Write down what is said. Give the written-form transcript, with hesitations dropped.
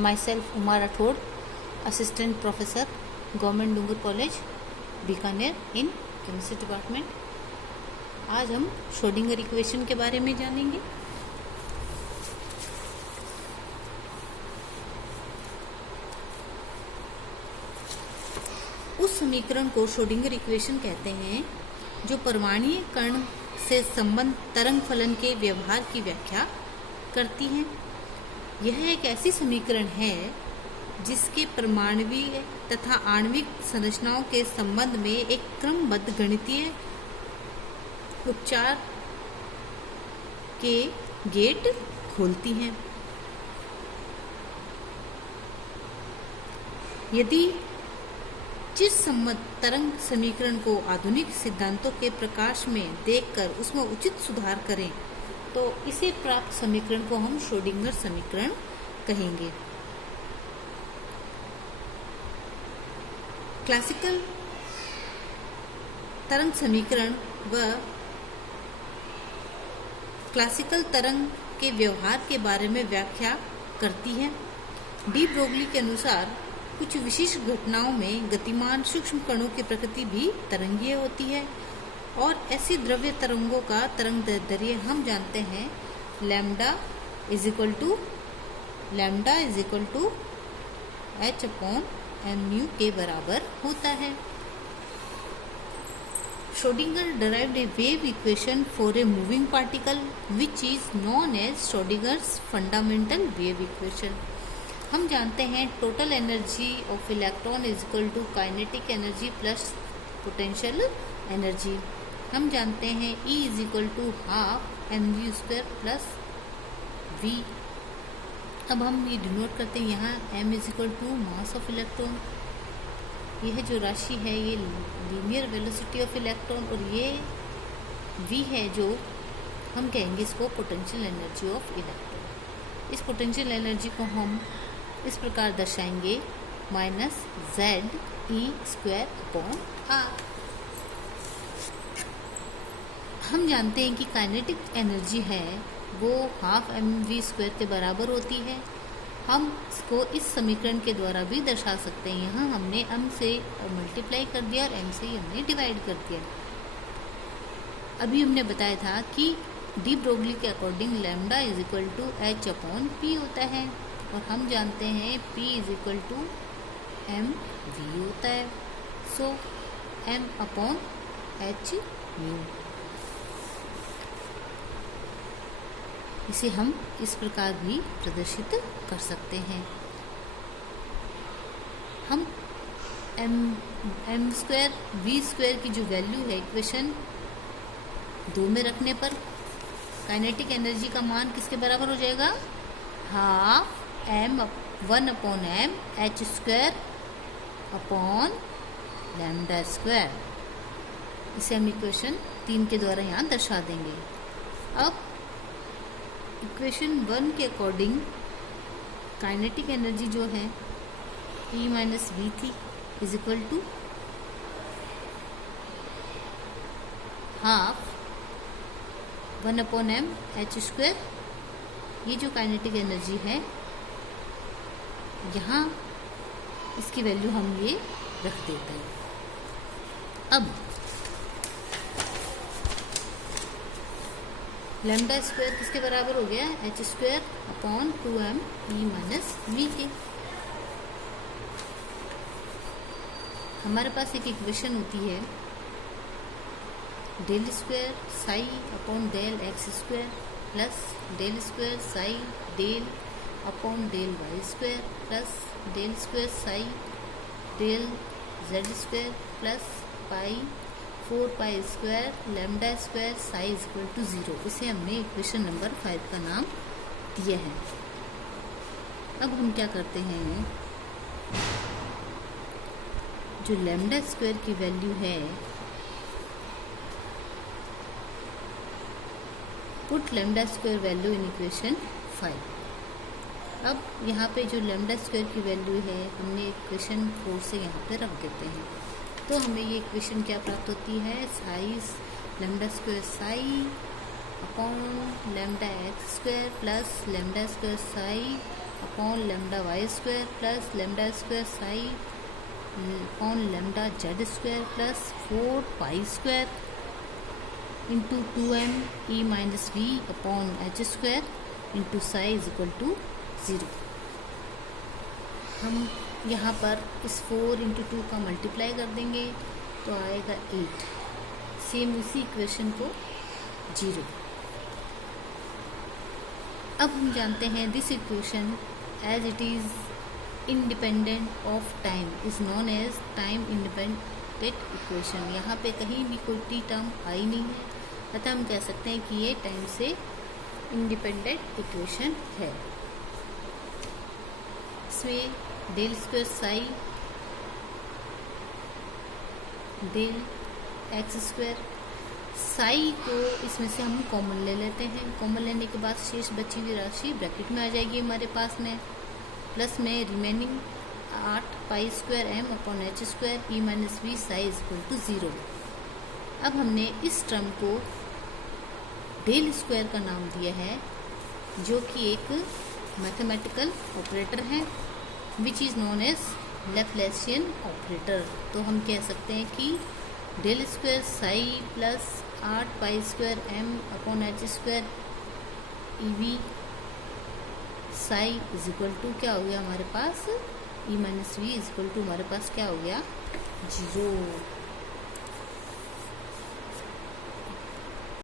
myself Uma Rathod, Assistant Professor, Government Dungar college Bikaner in chemistry department. आज हम Schrodinger equation के बारे में जानेंगे। उस समीकरण को श्रोडिंगर इक्वेशन कहते हैं जो परमाणुीय कण से संबंध तरंग फलन के व्यवहार की व्याख्या करती है। यह एक ऐसी समीकरण है जिसके परमाणुीय तथा आणविक संरचनाओं के संबंध में एक क्रमबद्ध गणितीय उपचार के गेट खोलती हैं। यदि चिरसम्मत तरंग समीकरण को आधुनिक सिद्धांतों के प्रकाश में देखकर उसमें उचित सुधार करें तो इसे प्राप्त समीकरण को हम श्रोडिंगर समीकरण कहेंगे। क्लासिकल तरंग समीकरण व क्लासिकल तरंग के व्यवहार के बारे में व्याख्या करती है। डी ब्रोगली के अनुसार कुछ विशिष्ट घटनाओं में गतिमान सूक्ष्म कणों की प्रकृति भी तरंगीय होती है और ऐसी द्रव्य तरंगों का तरंग दैर्ध्य हम जानते हैं lambda is equal to h upon mu के बराबर होता है। Schrodinger derived a wave equation for a moving particle which is known as Schrodinger's fundamental wave equation। हम जानते हैं total energy of electron is equal to kinetic energy plus potential energy. हम जानते हैं E is equal to half mv square plus v। अब हम ये denote करते हैं यहाँ m is equal to mass of electron. यह जो राशि है ये लीनियर वेलोसिटी ऑफ इलेक्ट्रॉन और ये v है जो हम कहेंगे इसको पोटेंशियल एनर्जी ऑफ इलेक्ट्रॉन। इस पोटेंशियल एनर्जी को हम इस प्रकार दर्शाएंगे minus Z e square upon r. हम जानते हैं कि काइनेटिक एनर्जी है वो हाफ एम वी स्क्वायर के बराबर होती है। हम इसको इस समीकरण के द्वारा भी दर्शा सकते हैं। यहाँ हमने m से मल्टीप्लाई कर दिया और m से हमने डिवाइड कर दिया। अभी हमने बताया था कि डी ब्रोगली के according lambda is equal to h upon p होता है और हम जानते हैं p is equal to m v होता है। So m upon h mu. इसे हम इस प्रकार भी प्रदर्शित कर सकते हैं। हम एम स्क्वायर वी स्क्वायर की जो वैल्यू है इक्वेशन 2 में रखने पर काइनेटिक एनर्जी का मान किसके बराबर हो जाएगा half m 1 upon m h square upon lambda square. इसे हम इक्वेशन 3 के द्वारा यहाँ दर्शा देंगे। अब इक्वेशन 1 के अकॉर्डिंग काइनेटिक एनर्जी जो है E माइनस वी थी is equal to half 1 upon m h square. ये जो काइनेटिक एनर्जी है यहाँ इसकी वैल्यू हम ये रख देते हैं। अब लैम्डा स्क्वायर किसके बराबर हो गया h square upon 2m e minus v के। हमारे पास एक इक्वेशन होती है del square psi upon del x square plus del square psi del upon del y square plus del square psi del z square plus pi 4 pi square lambda square psi is equal to 0। इसे हमने equation number 5 का नाम दिया है। अब हम क्या करते हैं जो लैम्डा स्क्वायर की वैल्यू है put lambda square value in equation 5। अब यहाँ पे जो लैम्डा स्क्वायर की वैल्यू है हमने इक्वेशन 4 से यहाँ पे रख देते हैं तो हमें ये इक्वेशन क्या प्राप्त होती है size lambda square psi upon lambda x square plus lambda square psi upon lambda y square plus lambda square psi upon lambda z square plus 4 pi square into 2m e minus v upon h square into psi is equal to 0। हम यहाँ पर इस 4 into 2 का multiply कर देंगे तो आएगा 8। Same उसी इक्वेशन को 0। अब हम जानते हैं this equation as it is independent of time is known as time independent equation. यहाँ पे कहीं भी कोई टी टर्म आई नहीं है, अतः हम कह सकते हैं कि ये टाइम से इंडिपेंडेंट इक्वेशन है। इसमें del square psi del x square psi को इसमें से हम कॉमन ले लेते हैं। कॉमन लेने के बाद शेष बची हुई राशि ब्रैकेट में आ जाएगी हमारे पास में, प्लस में remaining 8 pi square m upon h square e minus v psi is equal to 0। अब हमने इस टर्म को डेल स्क्वायर का नाम दिया है, जो कि एक मैथमेटिकल ऑपरेटर है which is known as Laplacian operator. तो हम कह सकते हैं कि del square psi plus 8 pi square m upon h square E V psi is equal to क्या हो गया हमारे पास, E minus V is equal to हमारे पास क्या हो गया 0।